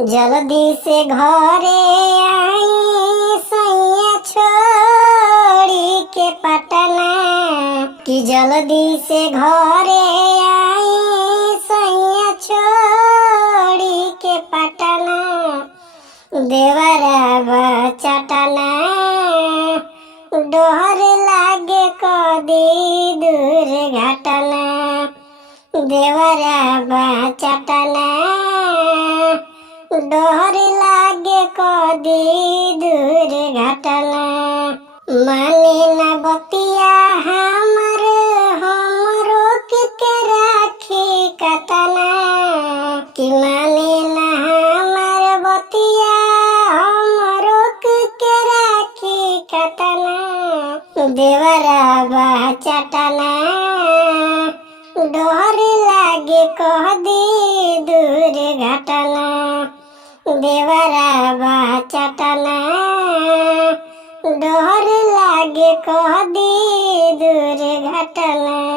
जल्दी से घरे आई सैया छोड़ी के पटना। कि जल्दी से घरे आई सैया छोड़ी के पटना। देवरा चटना डोहर लागे कदी दुर्घटना। देवरा चटना डोहर लागे कदी दुर्घटना। माने न बतिया हमर हम रोक के राखी कतना। कि माने न हमर बतिया हम रोक के राखी कतना। देवरा चटना डोहर लागे कदी दुर्घटना। देवरा चटना डोहर लागे कदी दुर्घटना।